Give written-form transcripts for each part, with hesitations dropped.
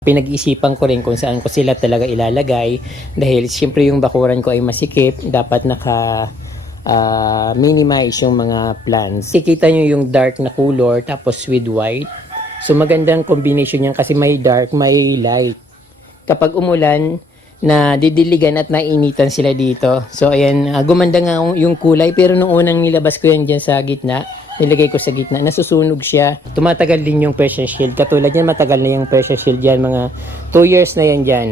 Pinag-isipan ko rin kung saan ko sila talaga ilalagay dahil siyempre yung bakuran ko ay masikip, dapat minimize yung mga plants. Kikita nyo yung dark na color tapos with white. So magandang combination yan kasi may dark, may light. Kapag umulan, na didiligan at nainitan sila dito. So ayan, gumanda nga yung kulay pero nung unang nilabas ko yan dyan sa gitna, nilagay ko sa gitna, nasusunog siya. Tumatagal din yung pressure shield. Katulad yan, matagal na yung pressure shield yan. Mga 2 years na yan dyan.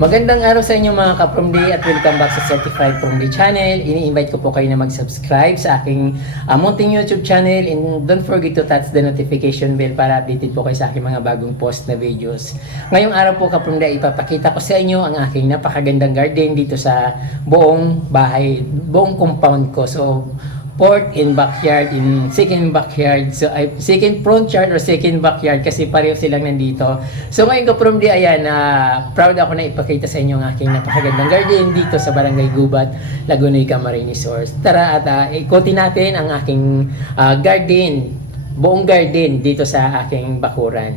Magandang araw sa inyo mga ka-From Day at welcome back sa Certified From Day channel. Ini-invite ko po kayo na mag-subscribe sa aking munting YouTube channel and don't forget to touch the notification bell para updated po kayo sa aking mga bagong post na videos. Ngayong araw po ka-From Day, ipapakita ko sa inyo ang aking napakagandang garden dito sa buong bahay, buong compound ko. So, fourth in backyard, in second backyard, so second front yard or second backyard kasi pareho silang nandito. So ngayon ko from the ayan, proud ako na ipakita sa inyo ang aking napakagandang garden dito sa Barangay Gubat, Laguna, Camarines Sur. Tara at ikutin natin ang aking garden, buong garden dito sa aking bakuran.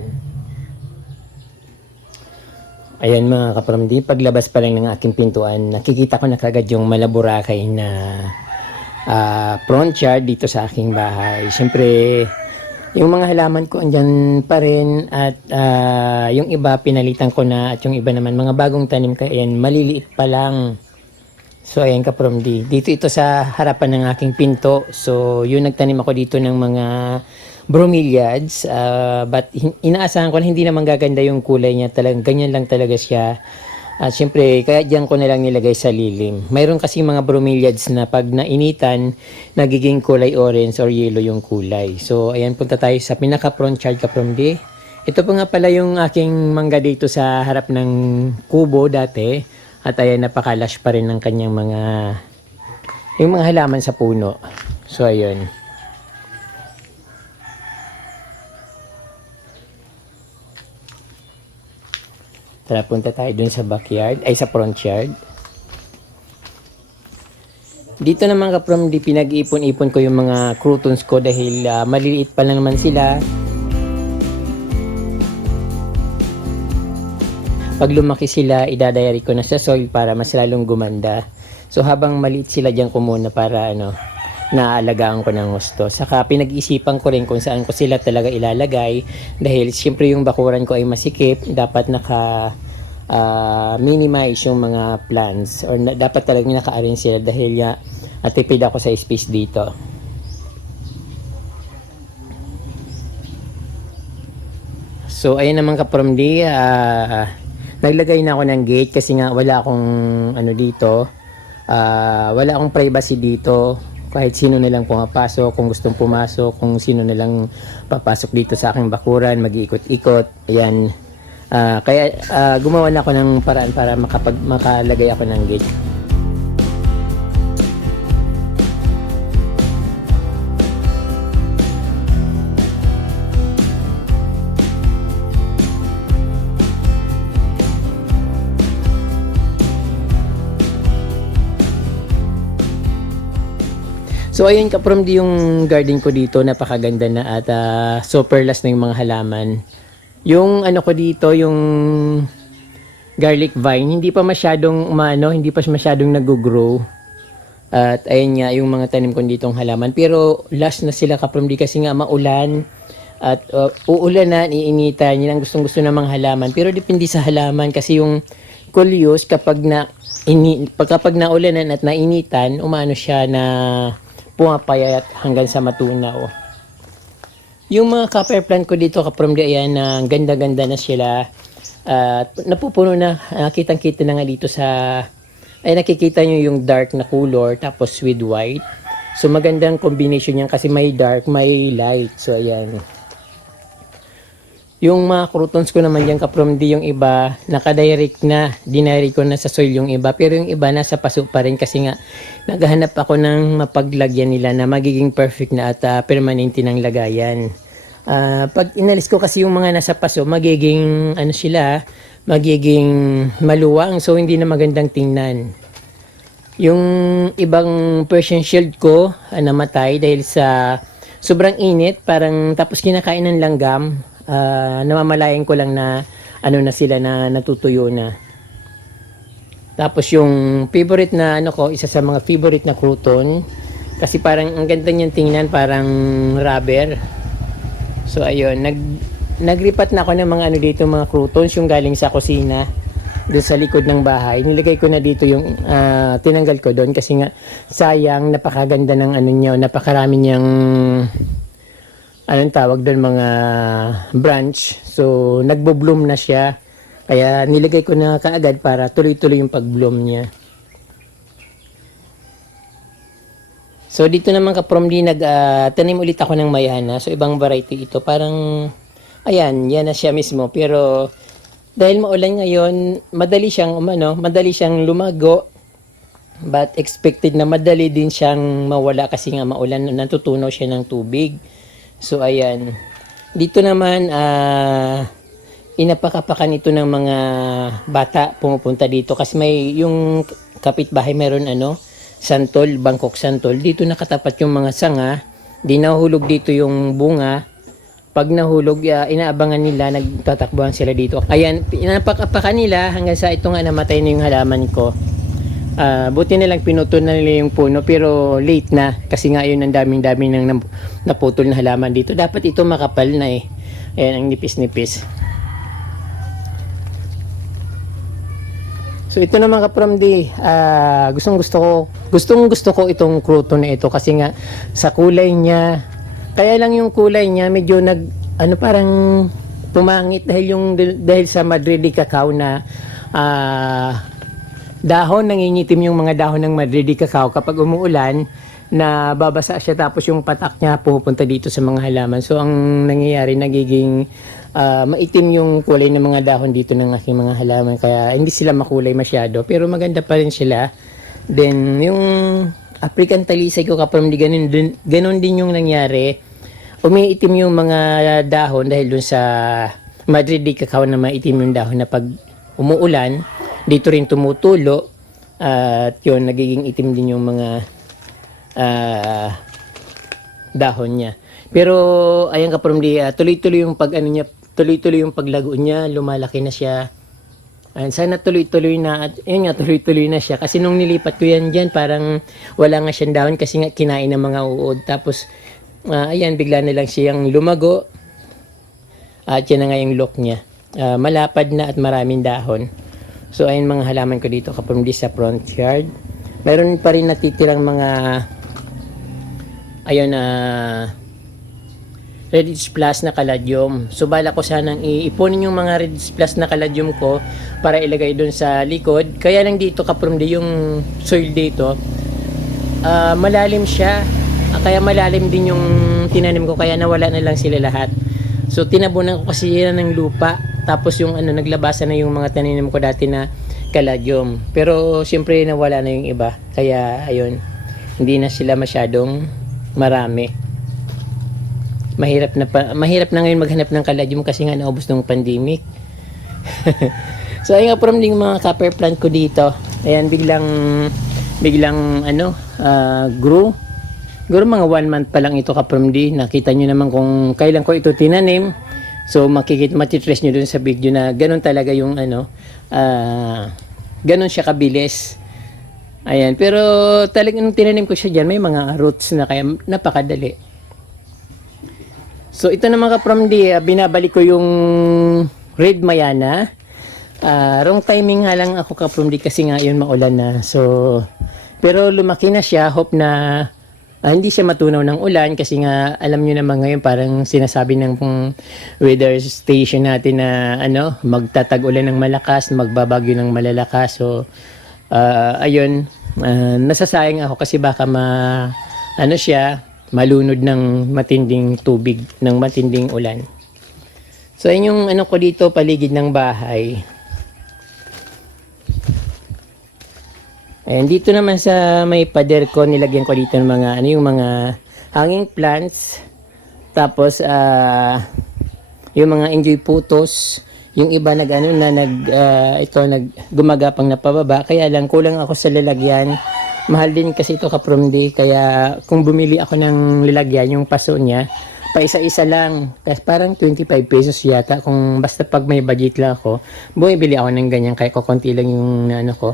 Ayan mga kapramdi, paglabas pa lang ng aking pintuan, nakikita ko na kagad yung malaburakay na front yard dito sa aking bahay. Siyempre, yung mga halaman ko andyan pa rin at yung iba pinalitan ko na at yung iba naman mga bagong tanim ko, ayan, maliliit pa lang. So, ayan ka from dito ito sa harapan ng aking pinto. So, yun nagtanim ako dito ng mga bromeliads. But inaasahan ko na hindi naman gaganda yung kulay niya. Talagang ganyan lang talaga siya. At syempre, kaya diyan ko na lang nilagay sa lilim. Mayroon kasi mga bromeliads na pag nainitan, nagiging kulay orange or yellow yung kulay. So, ayan, punta tayo sa pinaka-front yard ka from day. Ito po nga pala yung aking mangga dito sa harap ng kubo dati. At ayan, napakalash pa rin ng kanyang yung mga halaman sa puno. So, ayun. Tara, punta tayo dun sa backyard, ay sa front yard. Dito naman ka from di pinag-ipon-ipon ko yung mga croutons ko dahil maliliit pa lang naman sila. Pag lumaki sila, idadayari ko na sa soil para mas lalong gumanda. So habang maliit sila dyan ko muna para naalagaan ko ng gusto. Saka pinag-isipan ko rin kung saan ko sila talaga ilalagay dahil siyempre yung bakuran ko ay masikip, dapat minimize yung mga plants or dapat talaga naka-arrange sila dahil tipid ako sa space dito. So ayan naman ka from the naglagay na ako ng gate kasi nga wala akong dito, wala akong privacy dito. Kahit sino nilang pumapasok, kung gustong pumasok, kung sino nilang papasok dito sa aking bakuran, mag-iikot-ikot, ayan. Kaya gumawa na ako ng paraan para makalagay ako ng gate. So ayun ka from yung garden ko dito, napakaganda na at super last na yung mga halaman. Yung ko dito, yung garlic vine, hindi pa masyadong nag-grow. At ayun nga yung mga tanim ko ditong halaman. Pero last na sila ka from kasi nga maulan at uulanan, iinitan, yun ang gustong-gusto ng mga halaman. Pero depende sa halaman kasi yung coleus kapag naulanan at nainitan, siya na pumapayat hanggang sa matunaw. Yung mga copper plant ko dito ka-from ayan, ganda-ganda na sila. Napupuno na, kitang-kita na nga dito nakikita nyo yung dark na color tapos with white. So magandang combination yan kasi may dark, may light. So ayan. Yung mga croutons ko naman yan kapromdi, yung iba nakadirect na, dinirect ko na sa soil yung iba, pero yung iba nasa paso pa rin kasi nga naghahanap ako ng mapaglagyan nila na magiging perfect na at permanente ng lagayan. Pag inalis ko kasi yung mga nasa paso, magiging ano sila, magiging maluwang, so hindi na magandang tingnan. Yung ibang Persian shield ko namatay dahil sa sobrang init, parang tapos kinakain ng langgam. Namamalayan ko lang na ano na sila, na natutuyo na. Tapos yung favorite na ano ko, isa sa mga favorite na crouton, kasi parang ang ganda niyan tingnan, parang rubber. So ayun, naglipat na ako ng mga ano dito, mga croutons yung galing sa kusina doon sa likod ng bahay. Nilagay ko na dito yung tinanggal ko doon kasi nga sayang, napakaganda ng ano niya, napakarami niyang anong tawag doon, mga branch. So nagbo-bloom na siya, kaya nilagay ko na kaagad para tuloy-tuloy yung pag-bloom niya. So dito naman kapromdi, tanim ulit ako ng mayana. So ibang variety ito, parang ayan, yan na siya mismo, pero dahil maulan ngayon, madali siyang lumago, but expected na madali din siyang mawala kasi nga maulan, natutunaw siya ng tubig. So ayan, dito naman inapakapakan ito ng mga bata pumupunta dito kasi may yung kapitbahay meron santol, Bangkok santol. Dito nakatapat yung mga sanga, di nahulog dito yung bunga. Pag nahulog, inaabangan nila, nagtatakbuhan sila dito. Ayan, inapakapakan nila hanggang sa ito nga namatay na yung halaman ko. Buti na lang pinutol na nila yung puno, pero late na kasi nga yun ang daming-dami ng naputol na halaman dito. Dapat ito makapal na eh. Ayan, ang nipis-nipis. So ito naman kapromdi, gustong gusto ko itong crouton na ito kasi nga sa kulay niya. Kaya lang yung kulay niya medyo parang pumangit dahil sa Madrid cacao na dahon, nangingitim yung mga dahon ng Madrid cacao kapag umuulan, na babasa siya tapos yung patak niya pupunta dito sa mga halaman. So ang nangyayari, nagiging maitim yung kulay ng mga dahon dito ng aking mga halaman, kaya hindi sila makulay masyado, pero maganda pa rin sila. Then yung African talisay ko kapromdi, ganun din yung nangyari. Umiitim yung mga dahon dahil dun sa Madrid cacao na maitim yung dahon, na pag umuulan dito rin tumutulo, at yun, nagiging itim din yung mga dahon niya. Pero ayan kapromdi, tuloy-tuloy yung tuloy-tuloy yung paglago niya, lumalaki na siya. Sana tuloy-tuloy na, at yun nga, tuloy-tuloy na siya kasi nung nilipat ko yan dyan, parang wala nga siyang dahon kasi nga kinain ng mga uod. Tapos ayan, bigla na lang siyang lumago, at yan na nga yung look niya, malapad na at maraming dahon. So ayun mga halaman ko dito kapromdi sa front yard. Meron pa rin natitirang mga ayun Redis Plus na caladium. So bala ko sanang iipunin yung mga Redis Plus na caladium ko para ilagay doon sa likod. Kaya lang dito kapromdi, yung soil dito malalim siya, kaya malalim din yung tinanim ko, kaya nawala na lang sila lahat. So tinabunan ko kasi yan ng lupa, tapos yung naglabasan na yung mga taninim ko dati na caladium, pero siyempre nawala na yung iba, kaya ayun, hindi na sila masyadong marami. Mahirap na ngayon maghanap ng caladium kasi nga naubos ng pandemic. So ayun nga kapromdi, mga copper plant ko dito, ayan, biglang grew. Siguro mga 1 month pa lang ito kapromdi. Nakita nyo naman kung kailan ko ito tinanim. So matitrace nyo dun sa video na ganun talaga yung ganun siya kabilis. Ayan, pero talagang nung tinanim ko siya dyan, may mga roots na, kaya napakadali. So ito naman kapromdi, binabalik ko yung red mayana. Wrong timing nga lang ako kapromdi kasi nga yun maulan na. So pero lumaki na siya, hope na hindi siya matunaw ng ulan kasi nga alam nyo naman ngayon parang sinasabi ng weather station natin na magtatag-ulan ng malakas, magbabagyo ng malalakas. So ayun, nasasayang ako kasi baka malunod ng matinding tubig, ng matinding ulan. So ayun yung ano ko dito, paligid ng bahay. Ayan, dito naman sa may pader ko, nilagyan ko dito ng mga, ano yung mga hanging plants. Tapos, yung mga enjoy photos. Yung iba gumagapang na pababa. Kaya lang, kulang ako sa lalagyan. Mahal din kasi ito ka-promdi. Kaya, kung bumili ako ng lalagyan, yung paso niya, pa isa-isa lang. Kasi parang 25 pesos yata. Kung basta pag may budget lang ako, bumibili ako ng ganyan. Kaya kukunti lang yung ano ko.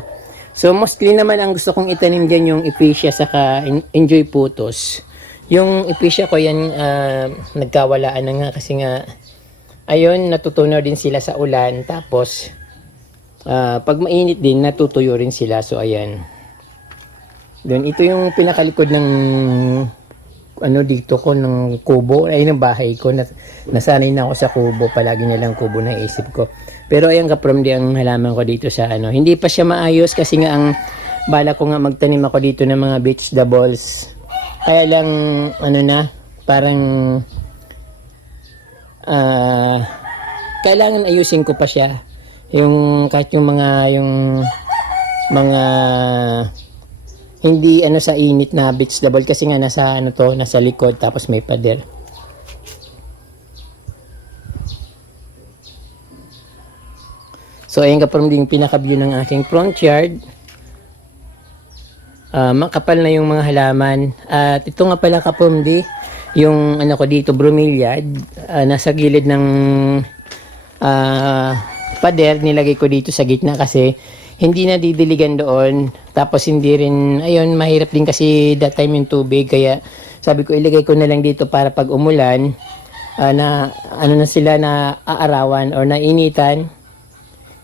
So mostly naman ang gusto kong itanim dyan yung epicea saka enjoy photos. Yung epicea ko yan nagkawalaan na nga kasi nga ayun natutunaw din sila sa ulan, tapos pag mainit din natutuyo rin sila. So ayan. Doon ito yung pinakalikod ng ano dito ko ng kubo ay ng bahay ko. Nasanay na ako sa kubo, palagi na lang kubo na isip ko. Pero ayan ka-promdi ang halaman ko dito sa ano. Hindi pa siya maayos kasi nga ang bala ko nga magtanim ako dito ng mga vegetables. Kaya lang ano na, parang kailangan ayusin ko pa siya. Yung kahit yung mga hindi ano sa init na vegetable kasi nga nasa ano to, nasa likod tapos may pader. So ayan ka-promdi yung pinaka-view ng aking front yard. Makapal na yung mga halaman. At ito nga pala ka-promdi, yung ano ko dito, bromeliad, nasa gilid ng pader, nilagay ko dito sa gitna kasi hindi na didiligan doon. Tapos hindi rin, ayun, mahirap din kasi that time yung tubig. Kaya sabi ko ilagay ko na lang dito para pag umulan, na ano na sila na aarawan or nainitan.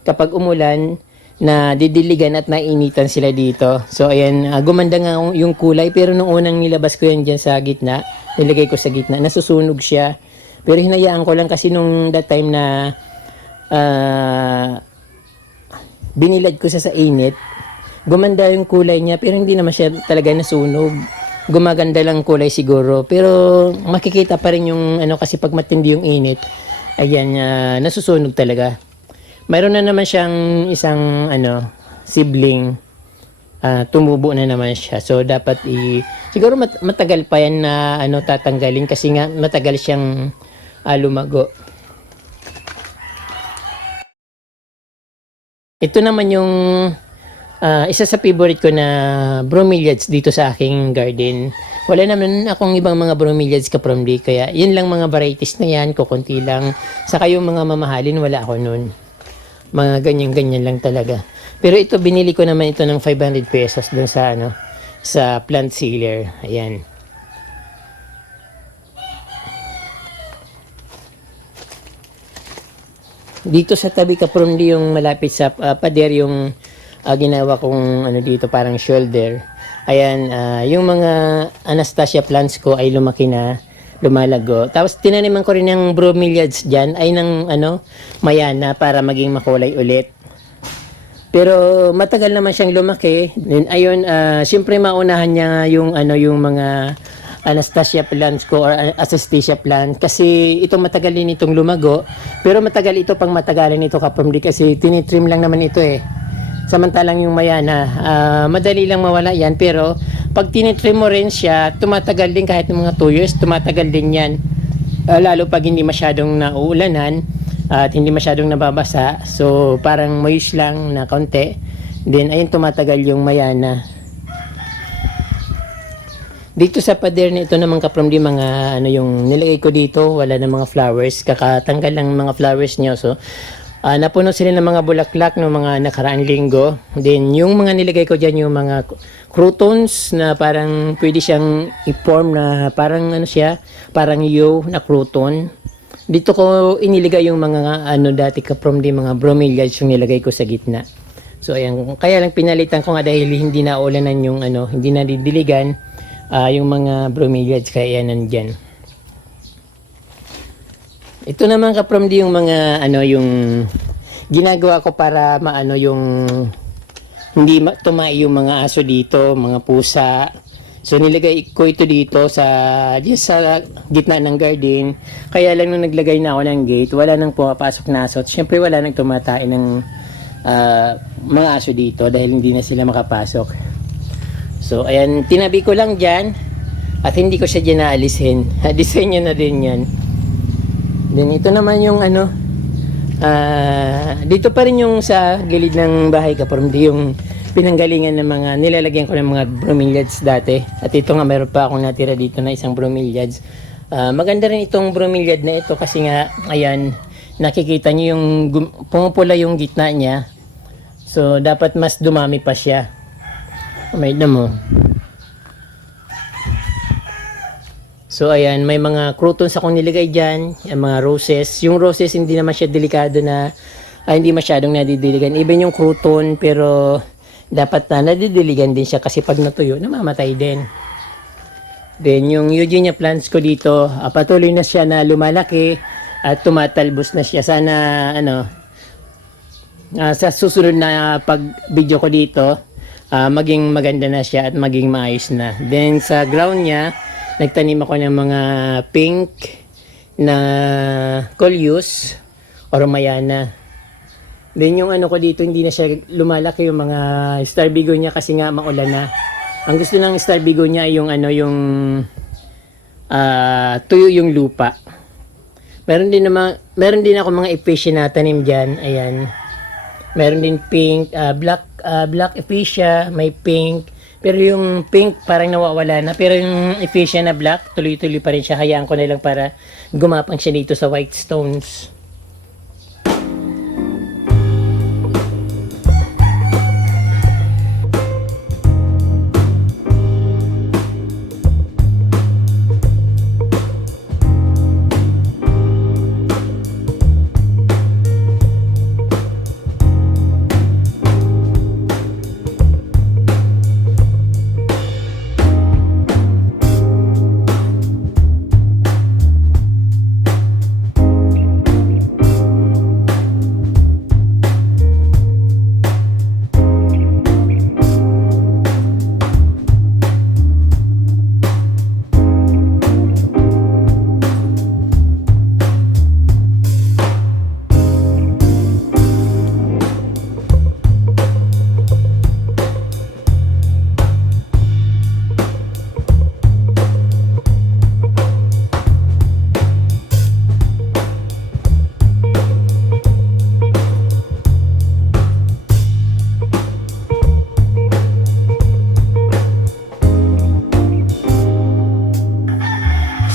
Kapag umulan, na didiligan at nainitan sila dito. So ayan, gumanda nga yung kulay, pero nung unang nilabas ko yan dyan sa gitna, nilagay ko sa gitna, nasusunog siya. Pero hinayaan ko lang kasi nung that time na binilad ko siya sa init, gumanda yung kulay niya, pero hindi naman siya talaga nasunog. Gumaganda lang kulay siguro, pero makikita pa rin yung ano kasi pag matindi yung init, ayan, nasusunog talaga. Mayroon na naman siyang isang ano, sibling, tumubo na naman siya. So dapat siguro matagal pa yan na ano tatanggalin kasi nga matagal siyang lumago. Ito naman yung isa sa favorite ko na bromeliads dito sa aking garden. Wala naman akong ibang mga bromeliads ka-promdi, kaya yun lang mga varieties na yan, kukunti lang. Saka yung mga mamahalin, wala ako nun. Mga ganyan-ganyan lang talaga. Pero ito, binili ko naman ito ng 500 pesos dun sa ano, sa plant sealer. Ayan. Dito sa tabi ka-promdi yung malapit sa pader yung ginawa kong ano dito parang shoulder. Ayan, yung mga Anastasia plants ko ay lumaki na, lumalago. Tapos tinaniman ko rin ng bromeliads dyan ay ng ano, mayana para maging makulay ulit. Pero matagal naman siyang lumaki. Then ayun, siyempre maunahan niya yung ano yung mga Anastasia plants ko or Acacia plant kasi ito matagal din itong lumago, pero matagal ito pang matagalan ito ka-promdi kasi tinitrim lang naman ito eh. Samantalang yung mayana, madali lang mawala yan, pero pag tinitrim mo rin siya, tumatagal din kahit ng mga 2 years, tumatagal din yan. Lalo pag hindi masyadong nauulanan at hindi masyadong nababasa, so parang moist lang na konti, then ayun tumatagal yung mayana. Dito sa pader nito naman ka-promdi mga ano yung nilagay ko dito, wala na mga flowers, kakatanggal lang mga flowers niyo. So napuno sila ng mga bulaklak ng mga nakaraang linggo. Then yung mga nilagay ko diyan yung mga croutons na parang pwede siyang i-form na parang ano siya, parang yo na crouton. Dito ko iniligay yung mga ano dati ka-promdi mga bromeliads yung nilagay ko sa gitna. So ayan, kaya lang pinalitan ko nga dahil hindi na ulanan yung ano, hindi na didiligan. Yung mga bromeliads kaya nandyan. Ito naman ka-promdi yung mga ano yung ginagawa ko para maano yung hindi tumai yung mga aso dito, mga pusa, So nilagay ko ito dito just sa gitna ng garden. Kaya lang nung naglagay na ako ng gate, wala nang pumapasok na aso. Siyempre wala nang tumatain ng mga aso dito dahil hindi na sila makapasok. So ayan, tinabi ko lang dyan at hindi ko siya dyan naalisin. Disenyo na din yan. Then ito naman yung dito pa rin yung sa gilid ng bahay Kaparmdi, yung pinanggalingan ng mga nilalagyan ko ng mga bromeliads dati. At ito nga, meron pa akong natira dito na isang bromeliads. Maganda rin itong bromeliad na ito kasi nga, ayan, nakikita nyo yung pumupula yung gitna niya. So, dapat mas dumami pa siya. May na mo. So, ayan, may mga croutons akong nilagay dyan, yung mga roses. Yung roses, hindi naman siya delikado na, hindi masyadong nadidiligan. Even yung crouton, pero dapat na nadidiligan din siya kasi pag natuyo, namamatay din. Then, yung eugenia plants ko dito, patuloy na siya na lumalaki at tumatalbos na siya. Sana, sa susunod na pag-video ko dito, maging maganda na siya at maging maayos na. Then, sa ground niya, nagtanim ako ng mga pink na coleus or mayana. Then yung ko dito, hindi na siya lumalaki yung mga star begonia kasi nga maulan na. Ang gusto ng star begonia yung yung tuyo yung lupa. Meron din ako mga ephesia na tanim diyan. Ayan. Meron din pink, black ephesia, may pink. Pero yung pink parang nawawala na. Pero yung ephesia na black, tuloy-tuloy pa rin siya. Hayaan ko na lang para gumapang siya dito sa white stones.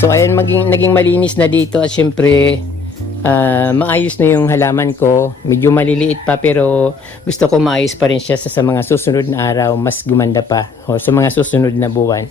So ayan, naging malinis na dito at syempre maayos na yung halaman ko. Medyo maliliit pa pero gusto ko maayos pa rin siya sa mga susunod na araw, mas gumanda pa o sa mga susunod na buwan.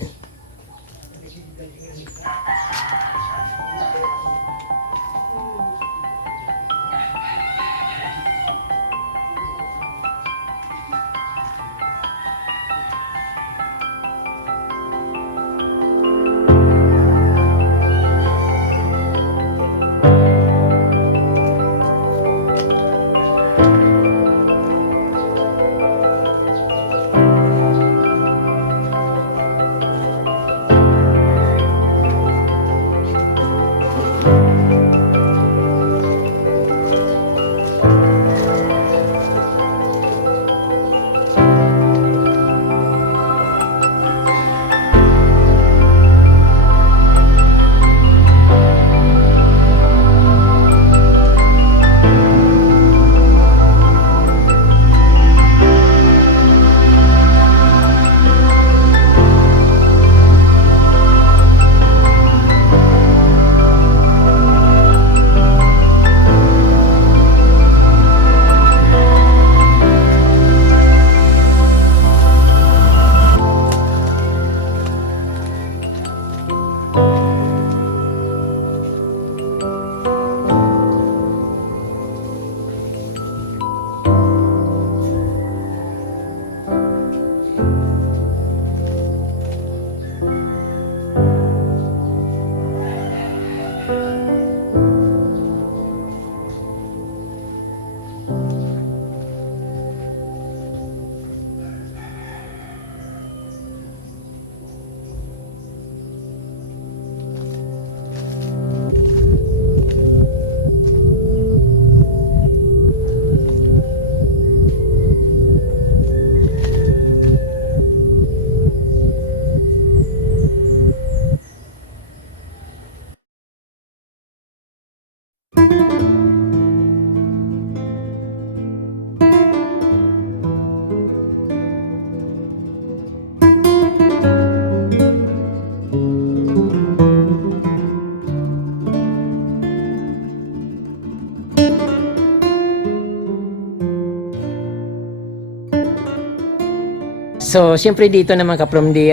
So, siyempre dito naman kapromdi,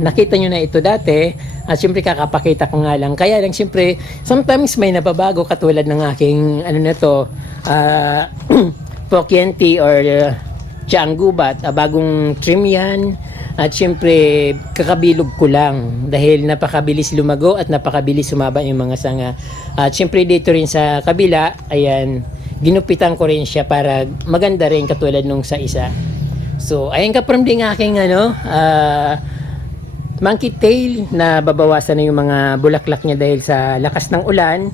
nakita nyo na ito dati at siyempre kakapakita ko nga lang. Kaya lang siyempre, sometimes may nababago katulad ng aking ano na to, Pokienti or Tiang Gubat, bagong trim yan. At siyempre, kakabilog ko lang dahil napakabilis lumago at napakabilis sumaba yung mga sanga. At siyempre dito rin sa kabila, ayan, ginupitan ko rin siya para maganda rin katulad nung sa isa. So, ayan kapromdi ng aking monkey tail na babawasan na yung mga bulaklak niya dahil sa lakas ng ulan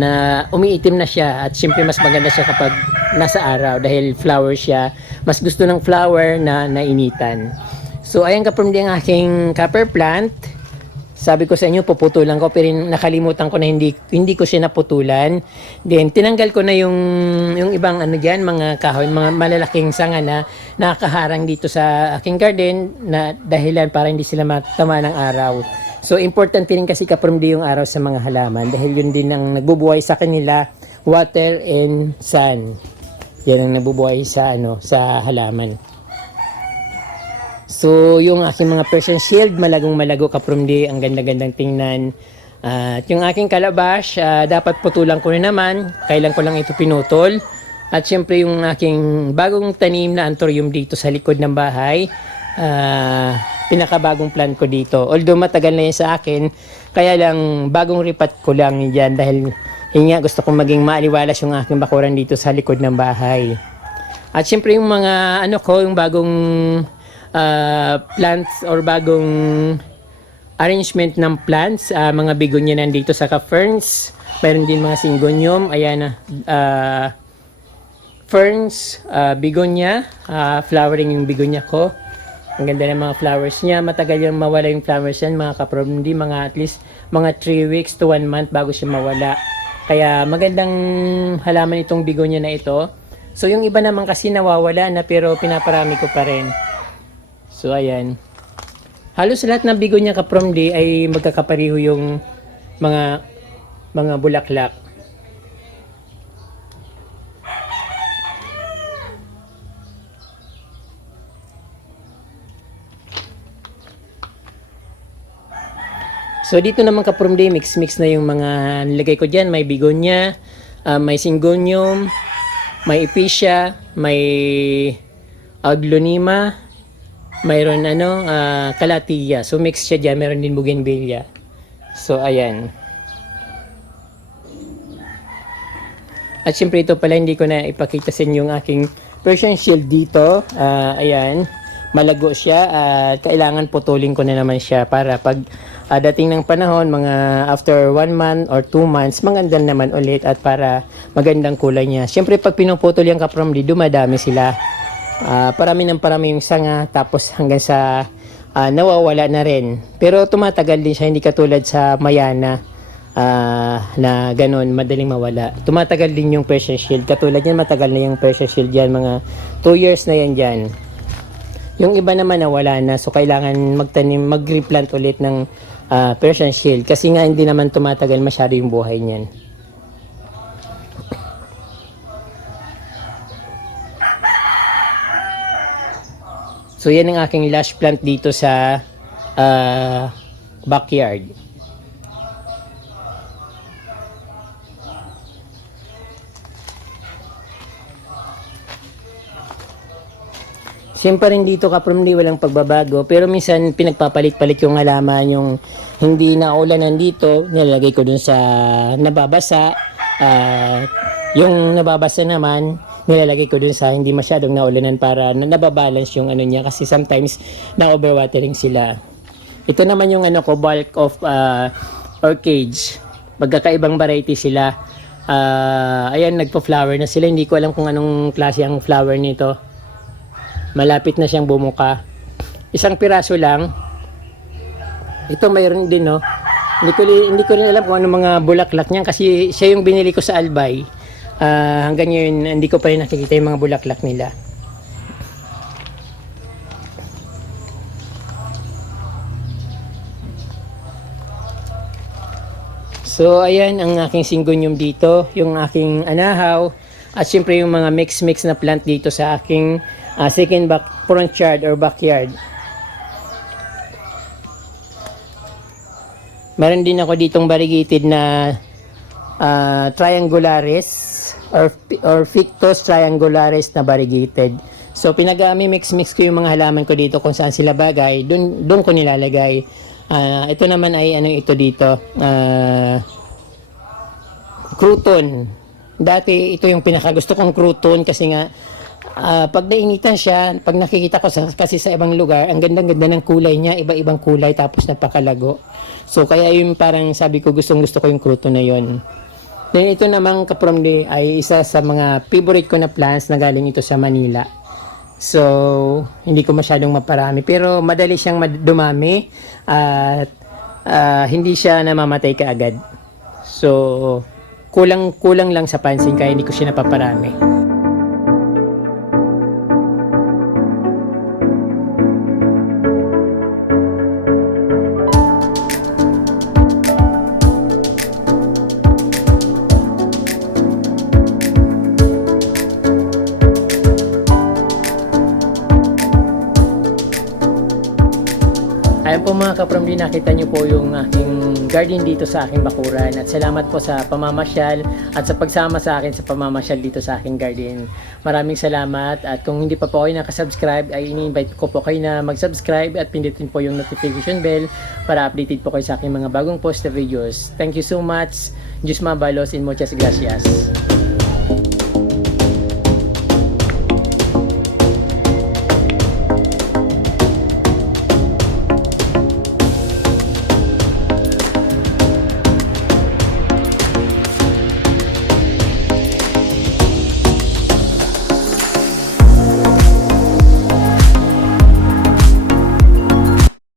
na umiitim na siya at siyempre mas maganda siya kapag nasa araw dahil flower siya. Mas gusto ng flower na nainitan. So, ayan kapromdi ang aking copper plant. Sabi ko sa inyo, puputulan ko pero nakalimutan ko na hindi ko siya naputulan. Then, tinanggal ko na yung ibang ano dyan, mga kahoy, mga malalaking sanga na nakaharang dito sa aking garden na dahilan para hindi sila matama ng araw. So, importante rin kasi kapromdi yung araw sa mga halaman dahil yun din ang nagbubuhay sa kanila, water and sun. Yan ang nagbubuhay sa halaman. So, yung aking mga Persian shield, malagong malago kapromdi, ang ganda-gandang tingnan. At yung aking calabash, dapat putulan ko rin naman, kailan ko lang ito pinutol. At syempre yung aking bagong tanim na anthurium dito sa likod ng bahay, pinakabagong plant ko dito. Although matagal na yan sa akin, kaya lang bagong ripat ko lang yan dahil yun nga, gusto kong maging maaliwalas yung aking bakuran dito sa likod ng bahay. At syempre yung mga yung bagong plants or bagong arrangement ng plants, mga begonia nandito sa ferns, mayroon din mga syngonium, ayan ferns, begonia, flowering yung begonia ko. Ang ganda ng mga flowers niya, matagal yung mawala yung flowers yan mga kapromdi, mga at least mga 3 weeks to 1 month bago siya mawala. Kaya magandang halaman itong begonia na ito. So yung iba naman kasi nawawala na pero pinaparami ko pa rin. So, ayan. Halos lahat ng begonia kapromdi ay magkakapareho yung mga bulaklak. So, dito naman kapromdi, mix na yung mga nilagay ko dyan. May begonia, may syngonium, may epicea, may aglonema, mayroon calathea. So mix siya dyan. Meron din bougainvillea. So ayan. At syempre ito pala hindi ko na ipakita sa inyo yung aking Persian shield dito. Ayan. Malago siya. Kailangan putulin ko na naman siya para pag dating ng panahon, mga after 1 month or 2 months, maganda naman ulit at para magandang kulay niya. Syempre pag pinuputol yung kapromdi, dumadami sila. Parami yung sanga tapos hanggang sa nawawala na rin. Pero tumatagal din siya, hindi katulad sa mayana na ganun, madaling mawala. Tumatagal din yung Persian shield. Katulad yan, matagal na yung Persian shield yan. Mga 2 years na yan dyan. Yung iba naman nawala na. So kailangan mag-replant ulit ng Persian shield. Kasi nga hindi naman tumatagal masyado yung buhay niyan. So yan ang aking lush plant dito sa backyard. Siyempre rin dito kapromdi walang pagbabago pero minsan pinagpapalit-palit yung halaman, yung hindi na ulanan dito nilalagay ko dun sa nababasa, yung nababasa naman nilalagay ko dun sa hindi masyadong naulanan para nababalance yung niya kasi sometimes na-overwatering sila. Ito naman yung ko, bulk of orchids. Magkakaibang variety sila. Ayan, nagpo-flower na sila. Hindi ko alam kung anong klase ang flower nito. Malapit na siyang bumuka. Isang piraso lang. Ito mayroon din, no. Hindi ko rin alam kung anong mga bulaklak niyan kasi siya yung binili ko sa Albay. Hanggang ngayon, hindi ko pa rin nakikita yung mga bulaklak nila. So, ayan ang aking syngonium dito. Yung aking anahaw. At syempre yung mga mix na plant dito sa aking second front yard or backyard. Meron din ako ditong variegated na triangularis or Ficus triangularis na variegated. So mix ko yung mga halaman ko dito kung saan sila bagay, doon ko nilalagay. Ito naman ay ito dito, crouton. Dati ito yung pinakagusto kong crouton kasi nga pag nainitan siya, pag nakikita ko kasi sa ibang lugar, ang ganda-ganda ng kulay niya, iba-ibang kulay tapos napakalago. So kaya yung parang sabi ko gusto ko yung crouton na yon. Then ito namang kapromdi ay isa sa mga favorite ko na plants na galing ito sa Manila. So hindi ko masyadong maparami pero madali siyang dumami at hindi siya namamatay kaagad. So kulang lang sa pansin kaya hindi ko siya napaparami. Ayan po mga kapromdi, nakita nyo po yung aking garden dito sa aking bakuran at salamat po sa pamamasyal at sa pagsama sa akin sa pamamasyal dito sa aking garden. Maraming salamat at kung hindi pa po kayo nakasubscribe ay ini-invite ko po kayo na mag-subscribe at pindutin po yung notification bell para updated po kayo sa aking mga bagong post na videos. Thank you so much. Diyos mabalos and muchas gracias.